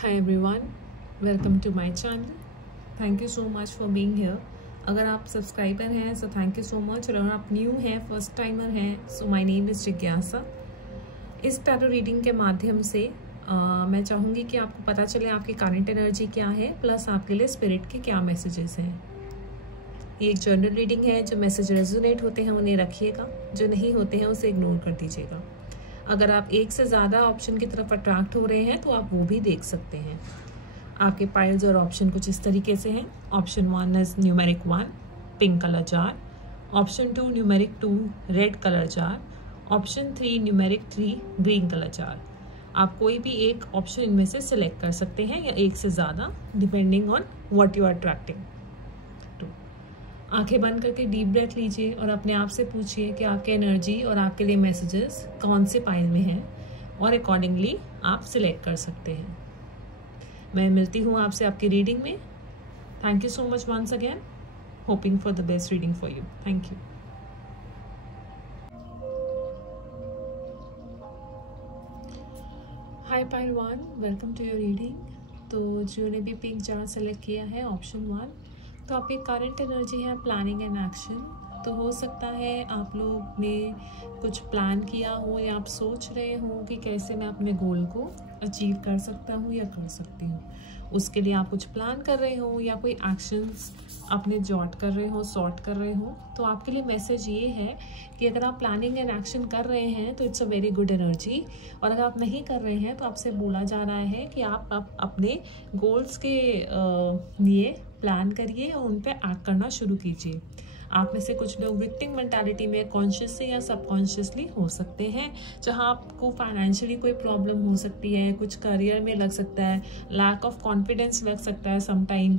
Hi everyone, welcome to my channel. Thank you so much for being here. अगर आप subscriber हैं so thank you so much, और अगर आप new हैं, फर्स्ट टाइमर हैं, सो माय नेम इज़ जिज्ञासा। इस टैरो रीडिंग के माध्यम से मैं चाहूँगी कि आपको पता चले आपकी करंट एनर्जी क्या है, प्लस आपके लिए स्पिरिट के क्या मैसेजेस हैं। ये एक जनरल रीडिंग है। जो मैसेज रेजोनेट होते हैं उन्हें रखिएगा, जो नहीं होते हैं उसे इग्नोर कर दीजिएगा। अगर आप एक से ज़्यादा ऑप्शन की तरफ अट्रैक्ट हो रहे हैं तो आप वो भी देख सकते हैं। आपके पाइल्स और ऑप्शन कुछ इस तरीके से हैं। Option 1 is numeric 1 pink colour jar, option 2 numeric 2 red colour jar, option 3 numeric 3 green colour jar. आप कोई भी एक ऑप्शन इनमें से सिलेक्ट कर सकते हैं या एक से ज़्यादा, depending on what you are attracting. आंखें बंद करके डीप ब्रेथ लीजिए और अपने आप से पूछिए कि आपके एनर्जी और आपके लिए मैसेजेस कौन से पाइल में हैं, और अकॉर्डिंगली आप सिलेक्ट कर सकते हैं। मैं मिलती हूँ आपसे आपकी रीडिंग में। Thank you so much once again, hoping for the best reading for you. Thank you. Hi pile 1, welcome to your reading. तो जिन्होंने भी पिंक जार सेलेक्ट किया है ऑप्शन 1, तो आपकी करंट एनर्जी है प्लानिंग एंड एक्शन। तो हो सकता है आप लोग ने कुछ प्लान किया हो या आप सोच रहे हो कि कैसे मैं अपने गोल को अचीव कर सकता हूँ या कर सकती हूँ। उसके लिए आप कुछ प्लान कर रहे हो या कोई एक्शंस अपने जॉट कर रहे हो, सॉर्ट कर रहे हो। तो आपके लिए मैसेज ये है कि अगर आप प्लानिंग एंड एक्शन कर रहे हैं तो it's a very good energy, और अगर आप नहीं कर रहे हैं तो आपसे बोला जा रहा है कि आप अपने गोल्स के लिए प्लान करिए और उन पे एक्ट करना शुरू कीजिए। आप में से कुछ लोग विक्टिम मेंटालिटी में कॉन्शियसली या सबकॉन्शियसली हो सकते हैं, जहां आपको फाइनेंशियली कोई प्रॉब्लम हो सकती है, कुछ करियर में लग सकता है, लैक ऑफ कॉन्फिडेंस लग सकता है समटाइम,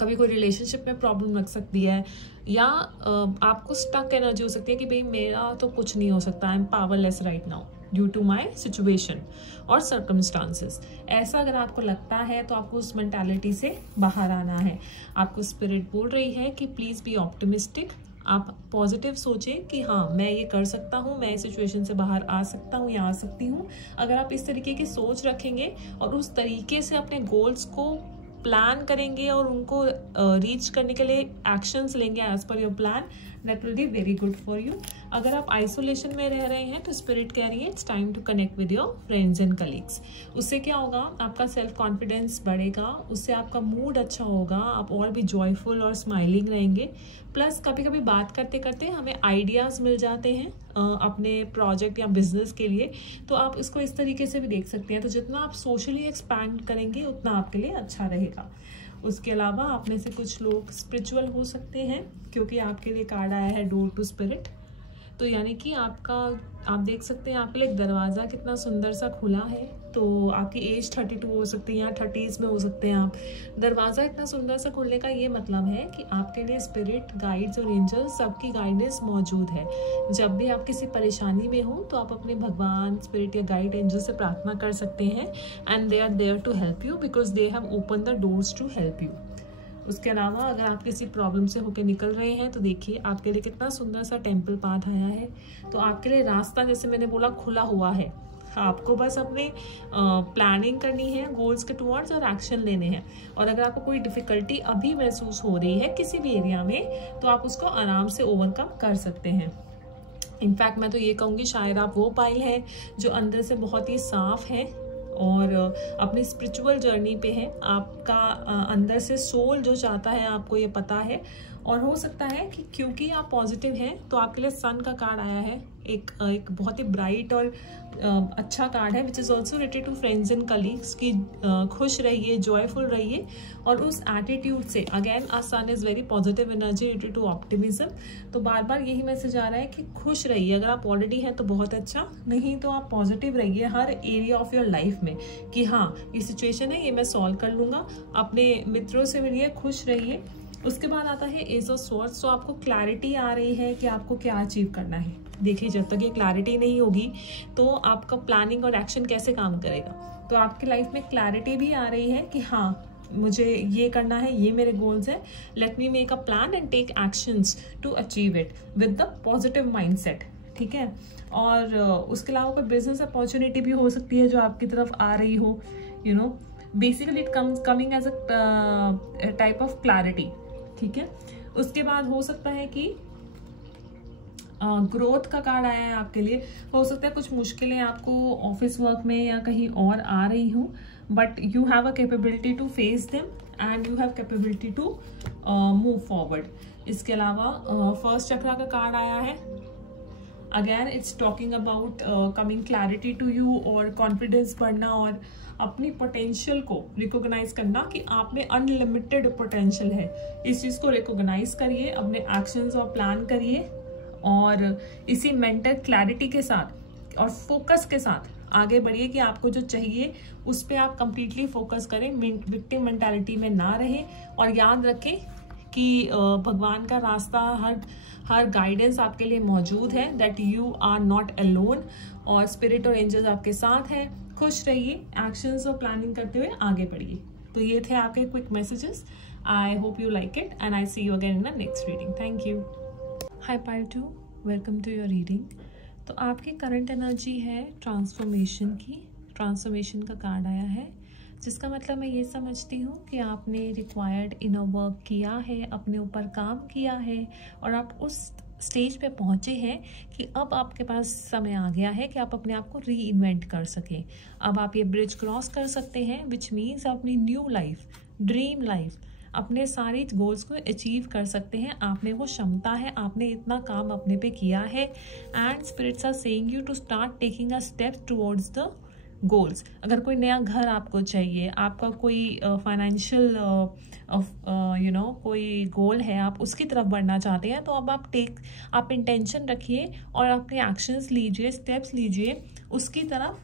कभी कोई रिलेशनशिप में प्रॉब्लम लग सकती है, या आपको स्टक एनर्जी हो सकती है कि भाई मेरा तो कुछ नहीं हो सकता, I am powerless right now due to my situation और सर्कमस्टांसेस। ऐसा अगर आपको लगता है तो आपको उस मेंटालिटी से बाहर आना है। आपको स्पिरिट बोल रही है कि प्लीज़ बी ऑप्टिमिस्टिक। आप पॉजिटिव सोचें कि हाँ मैं ये कर सकता हूँ, मैं इस सिचुएशन से बाहर आ सकता हूँ या आ सकती हूँ। अगर आप इस तरीके की सोच रखेंगे और उस तरीके से अपने गोल्स को प्लान करेंगे और उनको रीच करने के लिए एक्शंस लेंगे as per your plan, that will be very good for you. अगर आप आइसोलेशन में रह रहे हैं तो स्पिरिट कह रही है it's time to connect with your friends and colleagues. उससे क्या होगा, आपका सेल्फ कॉन्फिडेंस बढ़ेगा, उससे आपका मूड अच्छा होगा, आप और भी जॉयफुल और स्माइलिंग रहेंगे। प्लस कभी कभी बात करते करते हमें आइडियाज़ मिल जाते हैं अपने प्रोजेक्ट या बिजनेस के लिए, तो आप इसको इस तरीके से भी देख सकते हैं। तो जितना आप सोशली एक्सपैंड करेंगे उतना आपके लिए अच्छा रहेगा। उसके अलावा आप में से कुछ लोग स्पिरिचुअल हो सकते हैं, क्योंकि आपके लिए कार्ड आया है डोर टू स्पिरिट। तो यानी कि आप देख सकते हैं आपके लिए एक दरवाज़ा कितना सुंदर सा खुला है। तो आपकी एज 32 हो सकती है या 30s में हो सकते हैं आप। दरवाज़ा इतना सुंदर सा खुलने का ये मतलब है कि आपके लिए स्पिरिट, गाइड्स और एंजल्स सबकी गाइडेंस मौजूद है। जब भी आप किसी परेशानी में हो तो आप अपने भगवान, स्पिरिट या गाइड एंजल से प्रार्थना कर सकते हैं, and they are there to help you because they have open the doors to help you. उसके अलावा अगर आप किसी प्रॉब्लम से होकर निकल रहे हैं तो देखिए आपके लिए कितना सुंदर सा टेम्पल पाथ आया है। तो आपके लिए रास्ता, जैसे मैंने बोला, खुला हुआ है। आपको बस अपने प्लानिंग करनी है गोल्स के टुवर्ड्स और एक्शन लेने हैं। और अगर आपको कोई डिफ़िकल्टी अभी महसूस हो रही है किसी भी एरिया में तो आप उसको आराम से ओवरकम कर सकते हैं। इनफैक्ट मैं तो ये कहूँगी शायद आप वो पाइल हैं जो अंदर से बहुत ही साफ है और अपनी स्पिरिचुअल जर्नी पे है। आपका अंदर से सोल जो चाहता है आपको ये पता है, और हो सकता है कि क्योंकि आप पॉजिटिव हैं तो आपके लिए सन का कार्ड आया है, एक बहुत ही ब्राइट और अच्छा कार्ड है, which is also related to friends and colleagues की। खुश रहिए, जॉयफुल रहिए, और उस एटीट्यूड से, again a sun is very positive energy related to optimism. तो बार बार यही मैसेज आ रहा है कि खुश रहिए। अगर आप ऑलरेडी हैं तो बहुत अच्छा, नहीं तो आप पॉजिटिव रहिए हर एरिया ऑफ योर लाइफ में कि हाँ ये सिचुएशन है, ये मैं सॉल्व कर लूँगा। अपने मित्रों से मिलिए, खुश रहिए। उसके बाद आता है एज ऑफ स्वॉर्ड्स। तो आपको क्लैरिटी आ रही है कि आपको क्या अचीव करना है। देखिए जब तक ये क्लैरिटी नहीं होगी तो आपका प्लानिंग और एक्शन कैसे काम करेगा। तो आपकी लाइफ में क्लैरिटी भी आ रही है कि हाँ मुझे ये करना है, ये मेरे गोल्स हैं, let me make a plan and take actions to achieve it with the positive mindset. ठीक है। और उसके अलावा कोई बिजनेस अपॉर्चुनिटी भी हो सकती है जो आपकी तरफ आ रही हो, you know. Basically it coming as a type of clarity, ठीक है। उसके बाद हो सकता है कि ग्रोथ का कार्ड आया है आपके लिए। हो सकता है कुछ मुश्किलें आपको ऑफिस वर्क में या कहीं और आ रही हूँ, but you have a capability to face them and you have capability to move forward. इसके अलावा फर्स्ट चक्रा का कार्ड आया है। Again it's talking about coming clarity to you और कॉन्फिडेंस बढ़ना और अपनी पोटेंशियल को रिकॉग्नाइज करना कि आप में अनलिमिटेड पोटेंशियल है। इस चीज़ को रिकॉग्नाइज करिए, अपने एक्शंस और प्लान करिए और इसी मेंटल क्लैरिटी के साथ और फोकस के साथ आगे बढ़िए कि आपको जो चाहिए उस पर आप कंप्लीटली फोकस करें, विक्टिम मेंटालिटी में ना रहें। और याद रखें कि भगवान का रास्ता, हर गाइडेंस आपके लिए मौजूद है, that you are not alone और स्पिरिट और एंजल्स आपके साथ हैं। खुश रहिए, एक्शंस और प्लानिंग करते हुए आगे बढ़िए। तो ये थे आपके quick messages. I hope you like it and I see you again in the next reading. Thank you. Hi pile 2, welcome to your reading. तो आपकी करंट एनर्जी है ट्रांसफॉर्मेशन की। ट्रांसफॉर्मेशन का कार्ड आया है, जिसका मतलब मैं ये समझती हूँ कि आपने रिक्वायर्ड इनर वर्क किया है, अपने ऊपर काम किया है और आप उस स्टेज पे पहुँचे हैं कि अब आपके पास समय आ गया है कि आप अपने आप को री इन्वेंट कर सकें। अब आप ये ब्रिज क्रॉस कर सकते हैं, विच मीन्स अपनी न्यू लाइफ, ड्रीम लाइफ, अपने सारे गोल्स को अचीव कर सकते हैं। आप में वो क्षमता है, आपने इतना काम अपने पे किया है and spirits are saying you to start taking a step towards the goals. अगर कोई नया घर आपको चाहिए, आपका कोई फाइनेंशियल कोई गोल है, आप उसकी तरफ बढ़ना चाहते हैं, तो अब आप इंटेंशन रखिए और अपने एक्शंस लीजिए, स्टेप्स लीजिए उसकी तरफ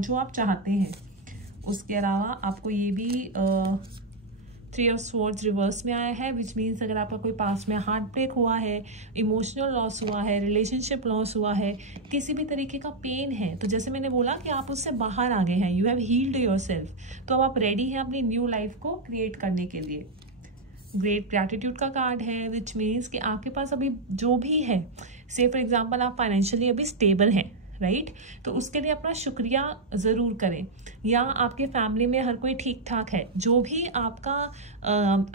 जो आप चाहते हैं। उसके अलावा आपको ये भी 3 ऑफ स्वॉर्ड्स रिवर्स में आया है, विच मीन्स अगर आपका कोई पास में हार्ट ब्रेक हुआ है, इमोशनल लॉस हुआ है, रिलेशनशिप लॉस हुआ है, किसी भी तरीके का पेन है, तो जैसे मैंने बोला कि आप उससे बाहर आ गए हैं, यू हैव हील्ड योरसेल्फ, तो अब आप रेडी हैं अपनी न्यू लाइफ को क्रिएट करने के लिए। ग्रेट ग्रैटिट्यूड का कार्ड है, विच मीन्स कि आपके पास अभी जो भी है, से फॉर एग्जाम्पल आप फाइनेंशियली अभी स्टेबल हैं, राइट, तो उसके लिए अपना शुक्रिया ज़रूर करें। या आपके फैमिली में हर कोई ठीक ठाक है, जो भी आपका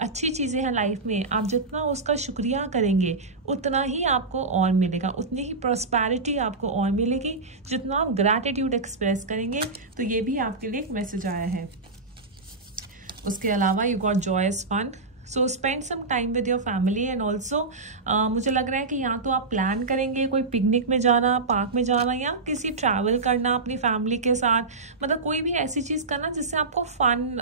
अच्छी चीज़ें हैं लाइफ में, आप जितना उसका शुक्रिया करेंगे उतना ही आपको और मिलेगा, उतनी ही प्रॉस्पेरिटी आपको और मिलेगी जितना आप ग्रैटिट्यूड एक्सप्रेस करेंगे। तो ये भी आपके लिए एक मैसेज आया है। उसके अलावा you got joys fun, so spend some time with your family and also मुझे लग रहा है कि या तो आप प्लान करेंगे कोई पिकनिक में जाना, पार्क में जाना, या किसी ट्रैवल करना अपनी फैमिली के साथ, मतलब कोई भी ऐसी चीज़ करना जिससे आपको फन,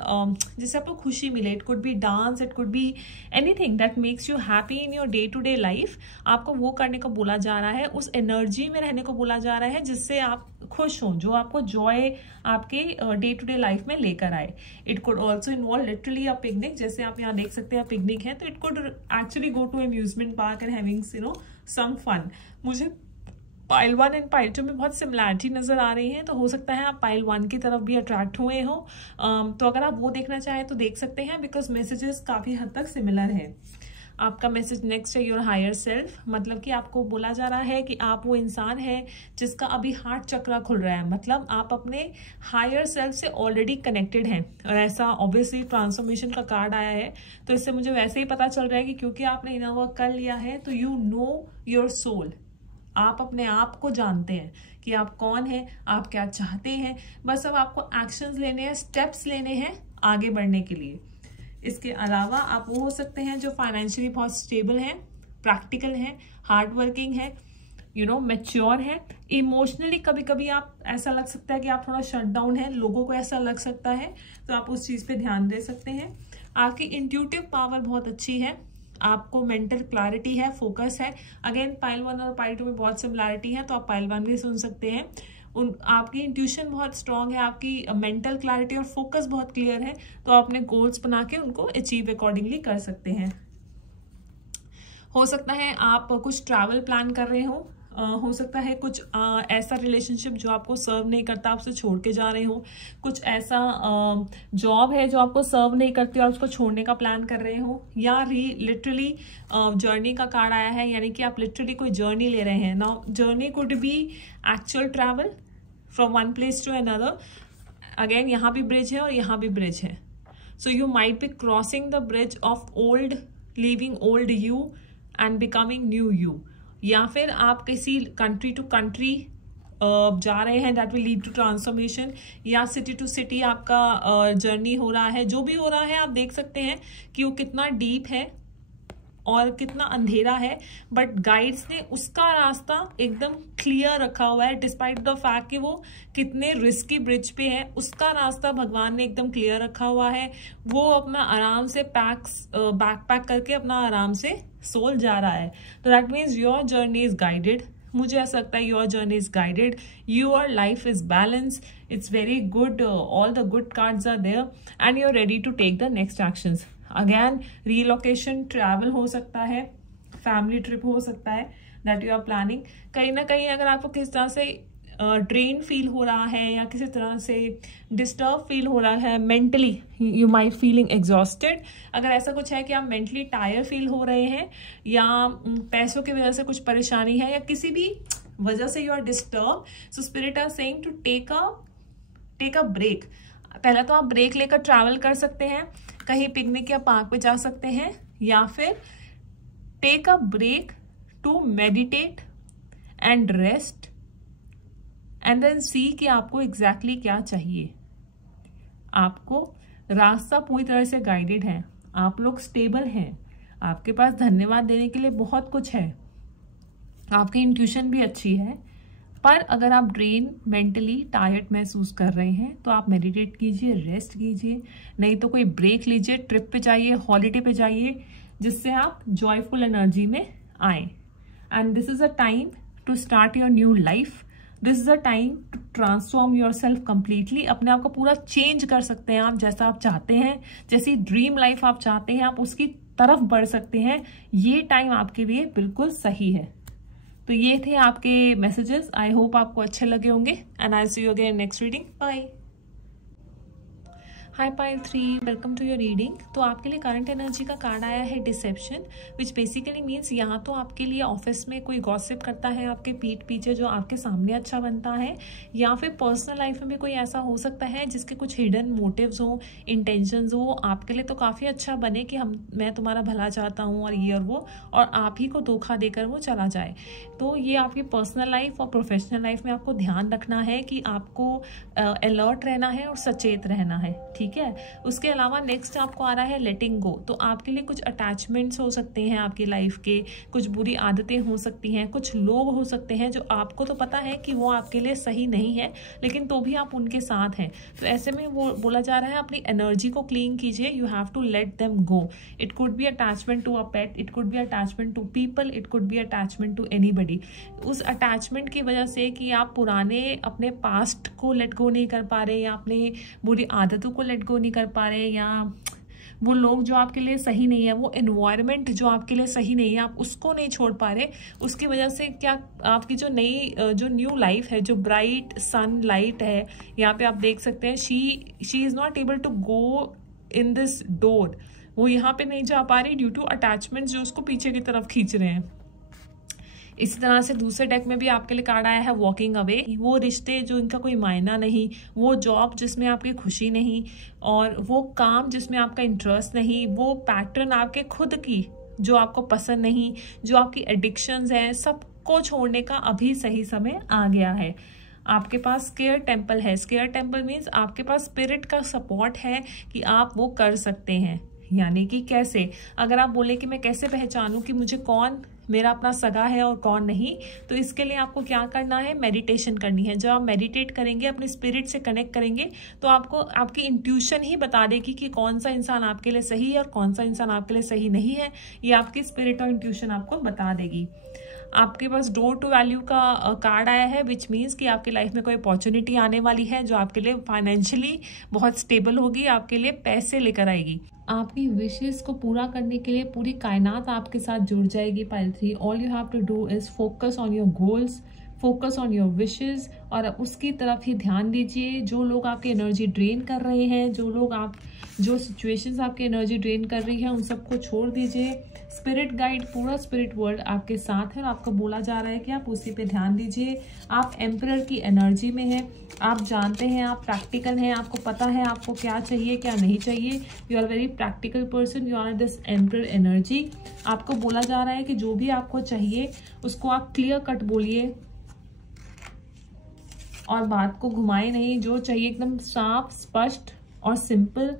जिससे आपको खुशी मिले। It could be dance, it could be anything that makes you happy in your day to day life. आपको वो करने को बोला जा रहा है, उस एनर्जी में रहने को बोला जा रहा है जिससे आप खुश हों, जो आपको जॉय आपके डे टू डे लाइफ में लेकर आए। It could also involve literally a picnic, जैसे आप यहाँ देख सकते हैं पिकनिक है, तो it could actually go to amusement park and having some fun. मुझे पाइल 1 एंड पाइल 2 में बहुत सिमिलैरिटी नजर आ रही है, तो हो सकता है आप पाइल 1 की तरफ भी अट्रैक्ट हुए हो। तो अगर आप वो देखना चाहें तो देख सकते हैं, बिकॉज मैसेजेस काफी हद तक सिमिलर है। आपका मैसेज नेक्स्ट है योर हायर सेल्फ, मतलब कि आपको बोला जा रहा है कि आप वो इंसान है जिसका अभी हार्ट चक्रा खुल रहा है, मतलब आप अपने हायर सेल्फ से ऑलरेडी कनेक्टेड हैं। और ऐसा ऑब्वियसली ट्रांसफॉर्मेशन का कार्ड आया है, तो इससे मुझे वैसे ही पता चल रहा है कि क्योंकि आपने इनर वर्क कर लिया है तो यू नो योर सोल, आप अपने आप को जानते हैं कि आप कौन हैं, आप क्या चाहते हैं। बस अब आपको एक्शंस लेने हैं, स्टेप्स लेने हैं आगे बढ़ने के लिए। इसके अलावा आप वो हो सकते हैं जो फाइनेंशियली बहुत स्टेबल हैं, प्रैक्टिकल हैं, हार्ड वर्किंग है, मैच्योर है। इमोशनली कभी कभी आप ऐसा लग सकता है कि आप थोड़ा शट डाउन है, लोगों को ऐसा लग सकता है, तो आप उस चीज़ पे ध्यान दे सकते हैं। आपकी इंट्यूटिव पावर बहुत अच्छी है, आपको मेंटल क्लैरिटी है, फोकस है। अगेन पाइल 1 और पाइल 2 में बहुत सिमिलैरिटी है, तो आप पाइल 1 भी सुन सकते हैं। आपकी इंट्यूशन बहुत स्ट्रांग है, आपकी मेंटल क्लैरिटी और फोकस बहुत क्लियर है, तो आप अपने गोल्स बना के उनको अचीव अकॉर्डिंगली कर सकते हैं। हो सकता है आप कुछ ट्रैवल प्लान कर रहे हो सकता है कुछ ऐसा रिलेशनशिप जो आपको सर्व नहीं करता, आपसे छोड़ के जा रहे हो, कुछ ऐसा जॉब है जो आपको सर्व नहीं करती और उसको छोड़ने का प्लान कर रहे हो, या लिटरली जर्नी का कार्ड आया है, यानी कि आप लिटरली कोई जर्नी ले रहे हैं। Now journey could be actual travel from one place to another, again यहाँ भी ब्रिज है और यहाँ भी ब्रिज है. So you might be crossing the bridge of old, leaving old you and becoming new you. या फिर आप किसी कंट्री टू कंट्री जा रहे हैं, that will lead to transformation. या सिटी टू सिटी आपका जर्नी हो रहा है. जो भी हो रहा है आप देख सकते हैं कि वो कितना डीप है और कितना अंधेरा है, बट गाइड्स ने उसका रास्ता एकदम क्लियर रखा हुआ है. डिस्पाइट द फैक्ट कि वो कितने रिस्की ब्रिज पे है, उसका रास्ता भगवान ने एकदम क्लियर रखा हुआ है. वो अपना आराम से बैकपैक करके अपना आराम से सोल जा रहा है. तो that means your journey is guided. मुझे ऐसा लगता है your journey is guided, your life is balance, it's very good, all the good cards are there and you are ready to take the next actions. Again relocation, travel हो सकता है, family trip हो सकता है that you are planning. कहीं ना कहीं अगर आपको किस तरह से ड्रेन फील हो रहा है या किसी तरह से डिस्टर्ब फील हो रहा है mentally, you might feeling exhausted. अगर ऐसा कुछ है कि आप मेंटली टायर्ड फील हो रहे हैं या पैसों की वजह से कुछ परेशानी है या किसी भी वजह से you are disturb, so spirit are saying to take a break. पहला तो आप ब्रेक लेकर ट्रैवल कर सकते हैं, कहीं पिकनिक या पार्क पे जा सकते हैं, या फिर take a break to meditate and rest and then see कि आपको एग्जैक्टली क्या चाहिए. आपको रास्ता पूरी तरह से गाइडेड है, आप लोग स्टेबल हैं, आपके पास धन्यवाद देने के लिए बहुत कुछ है, आपकी इंट्यूशन भी अच्छी है. पर अगर आप ड्रेन, मेंटली टायर्ड महसूस कर रहे हैं तो आप मेडिटेट कीजिए, रेस्ट कीजिए, नहीं तो कोई ब्रेक लीजिए, ट्रिप पे जाइए, हॉलीडे पे जाइए, जिससे आप जॉयफुल एनर्जी में आए. And this is a time to start your new life. This is a time to transform your self completely. अपने आप को पूरा चेंज कर सकते हैं आप, जैसा आप चाहते हैं, जैसी ड्रीम लाइफ आप चाहते हैं आप उसकी तरफ बढ़ सकते हैं. ये टाइम आपके लिए बिल्कुल सही है. तो ये थे आपके मैसेजेस. आई होप आपको अच्छे लगे होंगे and I see you again next reading. Bye. Hi pile 3, welcome to your reading. तो आपके लिए करंट एनर्जी का कार्ड आया है डिसेप्शन, विच बेसिकली मीन्स यहाँ तो आपके लिए ऑफिस में कोई गॉसिप करता है आपके पीठ पीछे जो आपके सामने अच्छा बनता है, या फिर पर्सनल लाइफ में भी कोई ऐसा हो सकता है जिसके कुछ हिडन मोटिव्स हो, इंटेंशंस हो आपके लिए तो काफ़ी अच्छा बने कि मैं तुम्हारा भला चाहता हूँ और ये और वो, और आप ही को धोखा देकर वो चला जाए. तो ये आपकी पर्सनल लाइफ और प्रोफेशनल लाइफ में आपको ध्यान रखना है कि आपको अलर्ट रहना है और सचेत रहना है. ठीक है. उसके अलावा नेक्स्ट आपको आ रहा है लेटिंग गो. तो आपके लिए कुछ अटैचमेंट्स हो सकते हैं आपकी लाइफ के, कुछ बुरी आदतें हो सकती हैं, कुछ लोग हो सकते हैं जो आपको तो पता है कि वो आपके लिए सही नहीं है, लेकिन तो भी आप उनके साथ हैं. तो ऐसे में वो बोला जा रहा है अपनी एनर्जी को क्लीन कीजिए. You have to let them go. It could be attachment to a pet, it could be attachment to people, it could be attachment to anybody. उस अटैचमेंट की वजह से कि आप पुराने अपने पास्ट को लेट गो नहीं कर पा रहे, या अपने बुरी आदतों को लेट गो नहीं कर पा रहे, या वो लोग जो आपके लिए सही नहीं है, वो एनवायरनमेंट जो आपके लिए सही नहीं है, आप उसको नहीं छोड़ पा रहे, उसकी वजह से क्या आपकी जो न्यू लाइफ है, जो ब्राइट सन लाइट है, यहाँ पे आप देख सकते हैं she is not able to go in this door. वो यहाँ पे नहीं जा पा रही ड्यू टू अटैचमेंट जो उसको पीछे की तरफ खींच रहे हैं. इसी तरह से दूसरे डेक में भी आपके लिए कार्ड आया है वॉकिंग अवे. वो रिश्ते जो इनका कोई मायना नहीं, वो जॉब जिसमें आपकी खुशी नहीं, और वो काम जिसमें आपका इंटरेस्ट नहीं, वो पैटर्न आपके खुद की जो आपको पसंद नहीं, जो आपकी एडिक्शंस हैं, सबको छोड़ने का अभी सही समय आ गया है. आपके पास स्केयर टेम्पल है. स्केयर टेम्पल मीन्स आपके पास स्पिरिट का सपोर्ट है कि आप वो कर सकते हैं. यानी कि कैसे, अगर आप बोले कि मैं कैसे पहचानूं कि मुझे कौन मेरा अपना सगा है और कौन नहीं, तो इसके लिए आपको क्या करना है, मेडिटेशन करनी है. जब आप मेडिटेट करेंगे, अपने स्पिरिट से कनेक्ट करेंगे, तो आपको आपकी इंट्यूशन ही बता देगी कि कौन सा इंसान आपके लिए सही है और कौन सा इंसान आपके लिए सही नहीं है. ये आपकी स्पिरिट और इंट्यूशन आपको बता देगी. आपके पास डोर टू वैल्यू का कार्ड आया है, विच मीन्स कि आपकी लाइफ में कोई अपॉर्चुनिटी आने वाली है जो आपके लिए फाइनेंशियली बहुत स्टेबल होगी, आपके लिए पैसे लेकर आएगी. आपकी विशेष को पूरा करने के लिए पूरी कायनात आपके साथ जुड़ जाएगी. Pile 3, all you have to do is focus on your goals, focus on your wishes और उसकी तरफ ही ध्यान दीजिए। जो लोग आपकी एनर्जी ड्रेन कर रहे हैं, जो सिचुएशंस आपकी एनर्जी ड्रेन कर रही है, उन सबको छोड़ दीजिए। स्पिरिट गाइड, पूरा स्पिरिट वर्ल्ड आपके साथ है और आपको बोला जा रहा है कि आप उसी पे ध्यान दीजिए। आप एम्परर की एनर्जी में हैं, आप जानते हैं, आप प्रैक्टिकल हैं, आपको पता है आपको क्या चाहिए क्या नहीं चाहिए। You are very practical person, you are this emperor energy. आपको बोला जा रहा है कि जो भी आपको चाहिए उसको आप क्लियर कट बोलिए और बात को घुमाए नहीं। जो चाहिए एकदम साफ, स्पष्ट और सिंपल।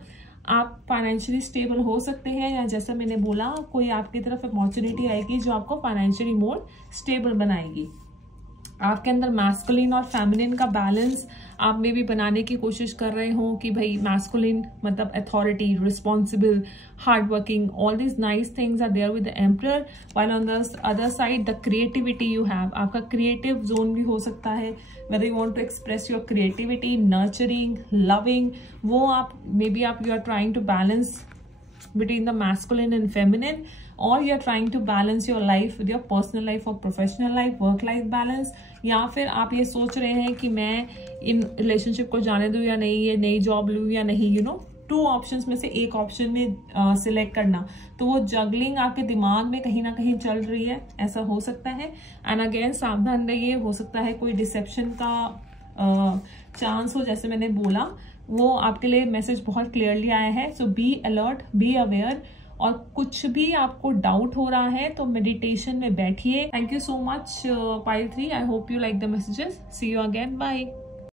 आप फाइनेंशियली स्टेबल हो सकते हैं, या जैसा मैंने बोला, कोई आपकी तरफ अपॉर्चुनिटी आएगी जो आपको फाइनेंशियली मोर स्टेबल बनाएगी। आपके अंदर मैस्कुलिन और फेमिनिन का बैलेंस आप में भी बनाने की कोशिश कर रहे हो कि भाई मैस्कुलिन मतलब authority, responsible, hard working, all these nice things are there with the emperor. While on the other side the creativity you have, आपका क्रिएटिव जोन भी हो सकता है, whether you want to express your creativity, nurturing, loving, वो आप maybe you are trying to balance between the masculine and feminine, or you are trying to balance your life with your personal life or professional life, work life balance, या फिर आप ये सोच रहे हैं कि मैं इन रिलेशनशिप को जाने दूं या नहीं, ये नई जॉब लूं या नहीं, यू नो, 2 ऑप्शंस में से एक ऑप्शन में सिलेक्ट करना। तो वो जगलिंग आपके दिमाग में कहीं ना कहीं चल रही है, ऐसा हो सकता है। एंड अगेन सावधान रहिए, हो सकता है कोई डिसेप्शन का चांस हो, जैसे मैंने बोला। वो आपके लिए मैसेज बहुत क्लियरली आया है। सो बी अलर्ट, बी अवेयर। और कुछ भी आपको डाउट हो रहा है तो मेडिटेशन में बैठिए। Thank you so much pile 3, I hope you like the messages. See you again, bye.